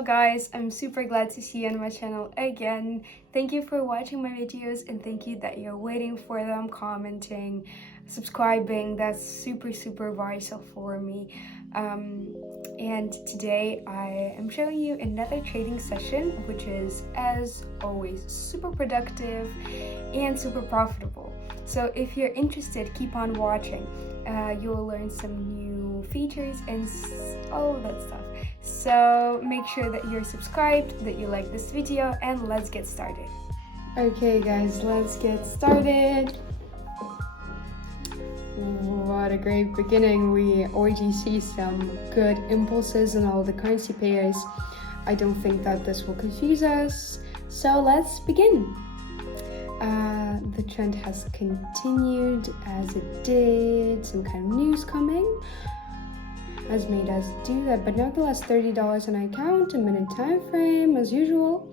Hello guys, I'm super glad to see you on my channel again. Thank you for watching my videos and thank you that you're waiting for them, commenting, subscribing. That's super vital for me. And today I am showing you another trading session, which is, as always, super productive and super profitable. So if you're interested, keep on watching. You'll learn some new features and all of that stuff. So make sure that you're subscribed, that you like this video, and let's get started. Okay guys, let's get started. What a great beginning. We already see some good impulses in all the currency pairs. I don't think that this will confuse us. So let's begin. The trend has continued as it did. Some kind of news coming has made us do that, but nevertheless, $30 on account, a minute time frame as usual.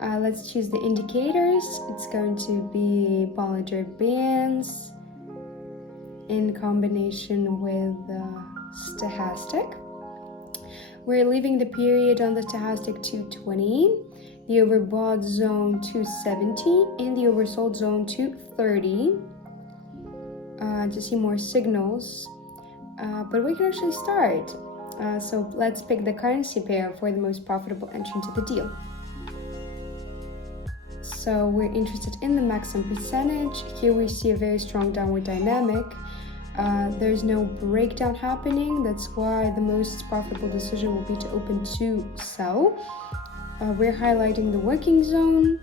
Let's choose the indicators. It's going to be Bollinger Bands in combination with stochastic. We're leaving the period on the stochastic 220, the overbought zone 270, and the oversold zone 230 to see more signals. But we can actually start. So let's pick the currency pair for the most profitable entry into the deal. So we're interested in the maximum percentage. Here we see a very strong downward dynamic. There's no breakdown happening. That's why the most profitable decision will be to open to sell. We're highlighting the working zone.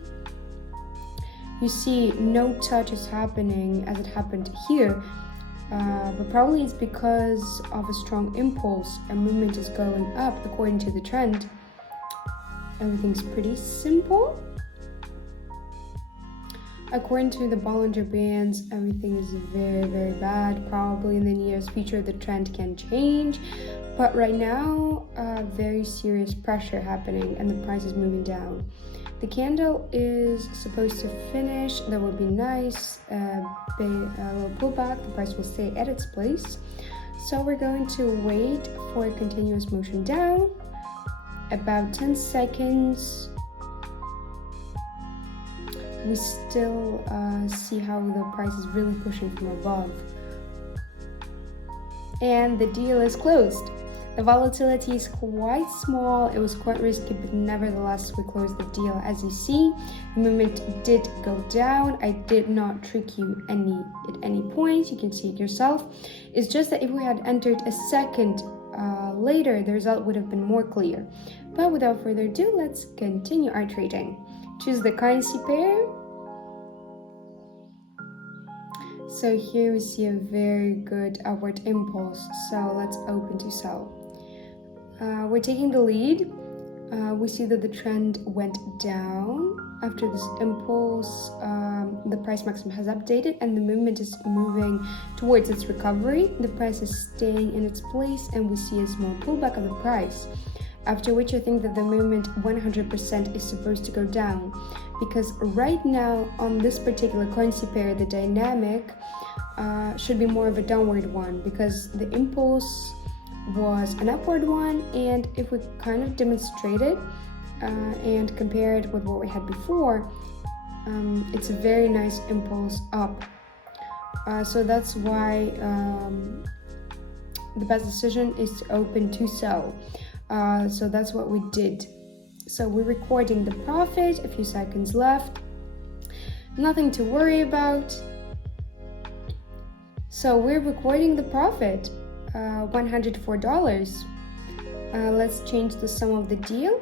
You see no touch is happening as it happened here. But probably it's because of a strong impulse. Our movement is going up according to the trend. Everything's pretty simple. According to the Bollinger Bands, everything is very bad. Probably in the nearest future the trend can change. But right now, very serious pressure happening and the price is moving down. The candle is supposed to finish. That would be nice. A little pullback. The price will stay at its place. So we're going to wait for a continuous motion down. About 10 seconds. We still see how the price is really pushing from above. And the deal is closed. The volatility is quite small. It was quite risky, but nevertheless, we closed the deal. As you see, the movement did go down. I did not trick you at any point. You can see it yourself. It's just that if we had entered a second later, the result would have been more clear. But without further ado, let's continue our trading. Choose the currency pair. So here we see a very good upward impulse. So let's open to sell. We're taking the lead. We see that the trend went down after this impulse. The price maximum has updated and the movement is moving towards its recovery. The price is staying in its place and we see a small pullback of the price. After which I think that the movement 100% is supposed to go down, because right now on this particular currency pair, the dynamic should be more of a downward one, because the impulse was an upward one, and if we kind of demonstrate it and compare it with what we had before, it's a very nice impulse up. So that's why the best decision is to open to sell. So that's what we did. So we're recording the profit, a few seconds left. Nothing to worry about. So we're recording the profit, $104. Let's change the sum of the deal.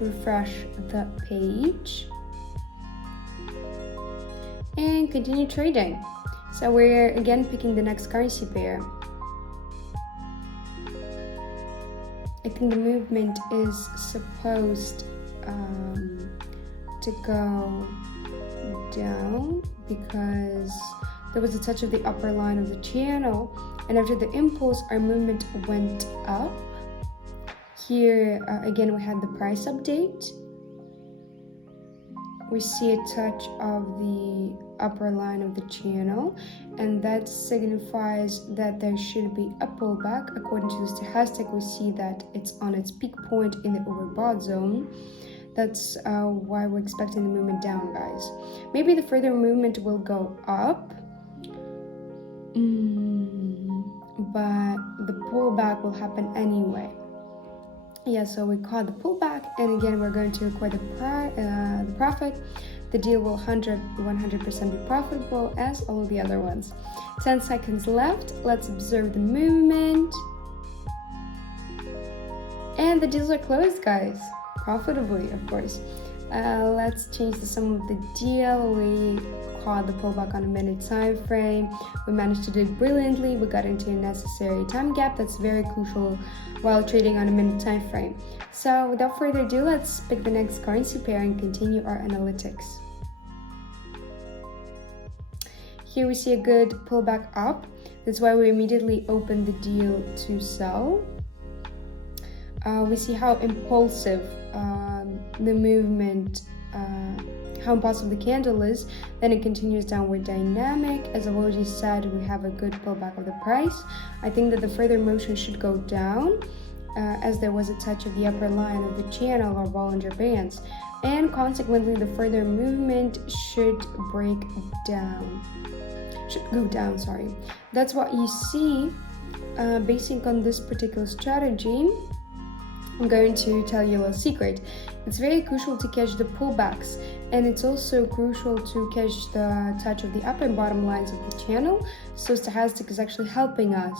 Refresh the page. And continue trading. So we're again picking the next currency pair. I think the movement is supposed to go down because there was a touch of the upper line of the channel, and after the impulse our movement went up. Here again we had the price update. We see a touch of the upper line of the channel, and that signifies that there should be a pullback. According to the stochastic, we see that it's on its peak point in the overbought zone. That's why we're expecting the movement down, guys. Maybe the further movement will go up, but the pullback will happen anyway. Yeah, so we caught the pullback, and again we're going to record the profit. The deal will 100% be profitable as all the other ones. 10 seconds left. Let's observe the movement, and the deals are closed, guys, profitably, of course. Let's change the sum of the deal. We caught the pullback on a minute time frame. We managed to do it brilliantly. We got into a necessary time gap that's very crucial while trading on a minute time frame. So without further ado, let's pick the next currency pair and continue our analytics. Here we see a good pullback up. That's why we immediately opened the deal to sell. We see how impulsive the movement, how impulsive the candle is. Then it continues downward dynamic. As I've already said, we have a good pullback of the price. I think that the further motion should go down, as there was a touch of the upper line of the channel or Bollinger Bands, and consequently the further movement should go down, sorry. That's what you see. Basing on this particular strategy, I'm going to tell you a secret. It's very crucial to catch the pullbacks, and it's also crucial to catch the touch of the upper and bottom lines of the channel. So stochastic is actually helping us.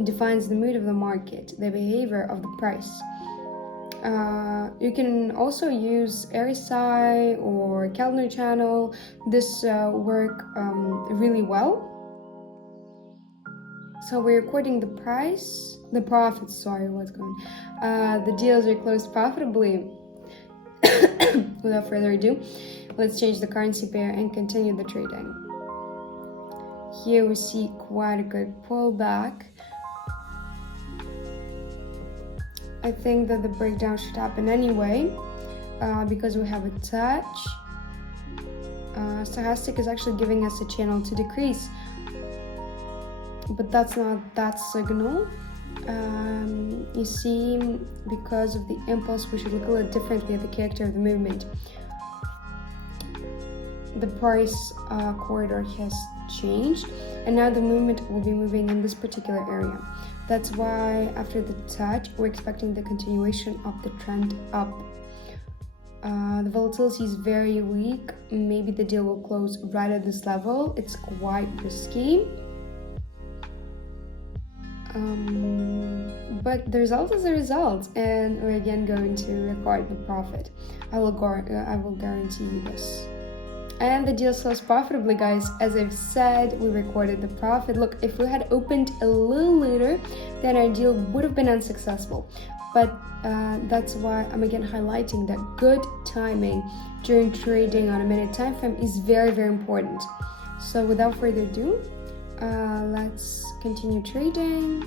It defines the mood of the market, the behavior of the price. You can also use RSI or calendar channel. This work really well. So we're recording the profits, the deals are closed profitably. Without further ado, let's change the currency pair and continue the trading. Here we see quite a good pullback. I think that the breakdown should happen anyway, because we have a touch. Stochastic is actually giving us a channel to decrease, but that's not that signal. You see, because of the impulse, we should look a little differently at the character of the movement. The price corridor has changed, and now the movement will be moving in this particular area. That's why after the touch, we're expecting the continuation of the trend up. The volatility is very weak. Maybe the deal will close right at this level. It's quite risky. But the result is the result, and we're again going to record the profit. I will guarantee you this. And the deal closed profitably, guys. As I've said, we recorded the profit. Look, if we had opened a little later, then our deal would have been unsuccessful. But that's why I'm again highlighting that good timing during trading on a minute time frame is very, very important. So without further ado, let's continue trading.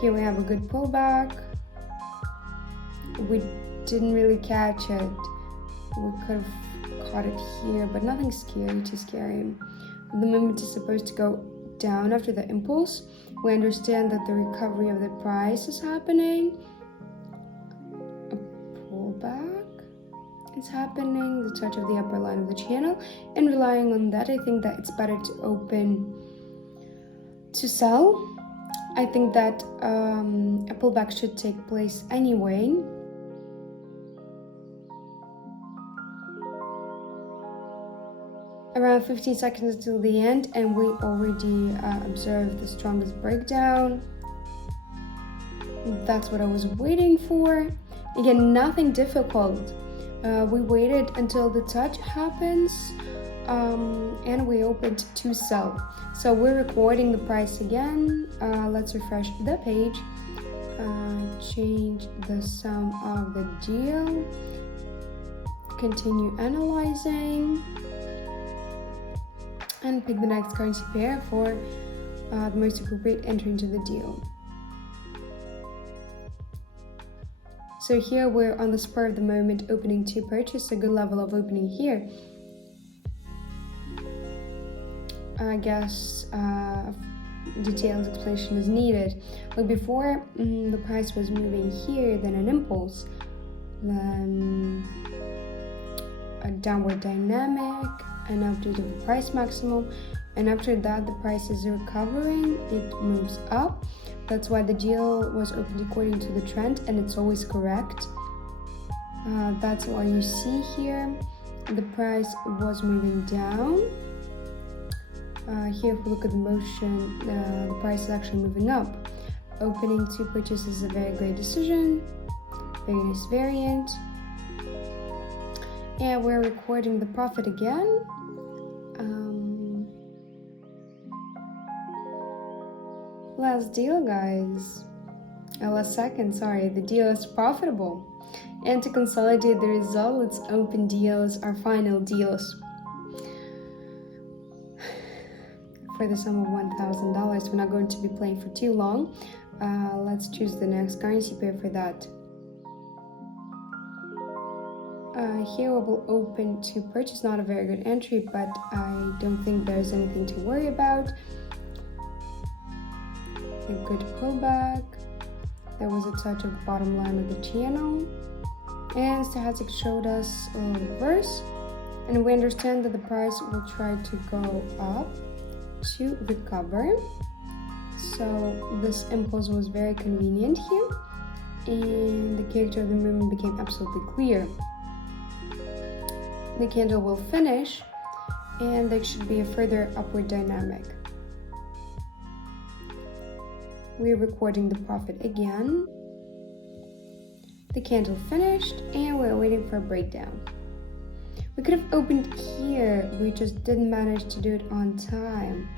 Here we have a good pullback. We didn't really catch it. We could have caught it here, but nothing too scary. The movement is supposed to go down after the impulse. We understand that the recovery of the price is happening. A pullback is happening, the touch of the upper line of the channel, and relying on that, I think that it's better to open to sell. I think that a pullback should take place anyway. Around 15 seconds till the end, and we already observed the strongest breakdown. That's what I was waiting for. Again, nothing difficult. We waited until the touch happens, and we opened to sell. So we're recording the price again. Let's refresh the page. Change the sum of the deal. Continue analyzing. And pick the next currency pair for the most appropriate entry into the deal. So here we're on the spur of the moment opening to purchase, a good level of opening here. I guess detailed explanation is needed. Like before, the price was moving here, then an impulse, then a downward dynamic, an update of the price maximum, and after that the price is recovering, it moves up. That's why the deal was opened according to the trend, and it's always correct. That's why you see here the price was moving down. Here, if we look at the motion, the price is actually moving up. Opening to purchase is a very great decision. Very nice variant. And we're recording the profit again. Last deal, guys. Last second, sorry. The deal is profitable. And to consolidate the result, let's open deals, our final deals. For the sum of $1,000, we're not going to be playing for too long. Let's choose the next currency pair for that. Here we will open to purchase, not a very good entry, but I don't think there's anything to worry about. A good pullback. There was a touch of the bottom line of the channel. And stochastic showed us a little reverse. And we understand that the price will try to go up to recover. So this impulse was very convenient here. And the character of the movement became absolutely clear. The candle will finish, and there should be a further upward dynamic. We're recording the profit again. The candle finished, and we're waiting for a breakdown. We could have opened here, we just didn't manage to do it on time.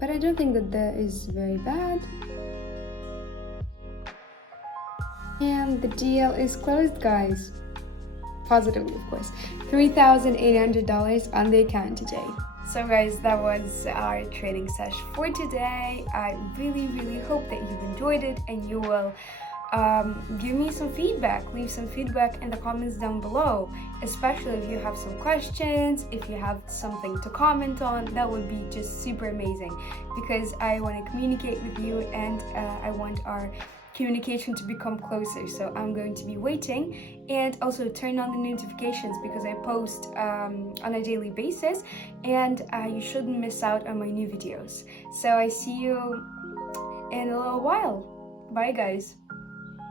But I don't think that is very bad. And the deal is closed, guys. Positively, of course. $3,800 on the account today. So guys, that was our trading session for today. I really hope that you enjoyed it, and you will give me some feedback. Leave some feedback in the comments down below, especially if you have some questions, if you have something to comment on. That would be just super amazing, because I want to communicate with you, and I want our communication to become closer. So I'm going to be waiting, and also turn on the notifications, because I post on a daily basis, and you shouldn't miss out on my new videos. So I see you in a little while. Bye guys.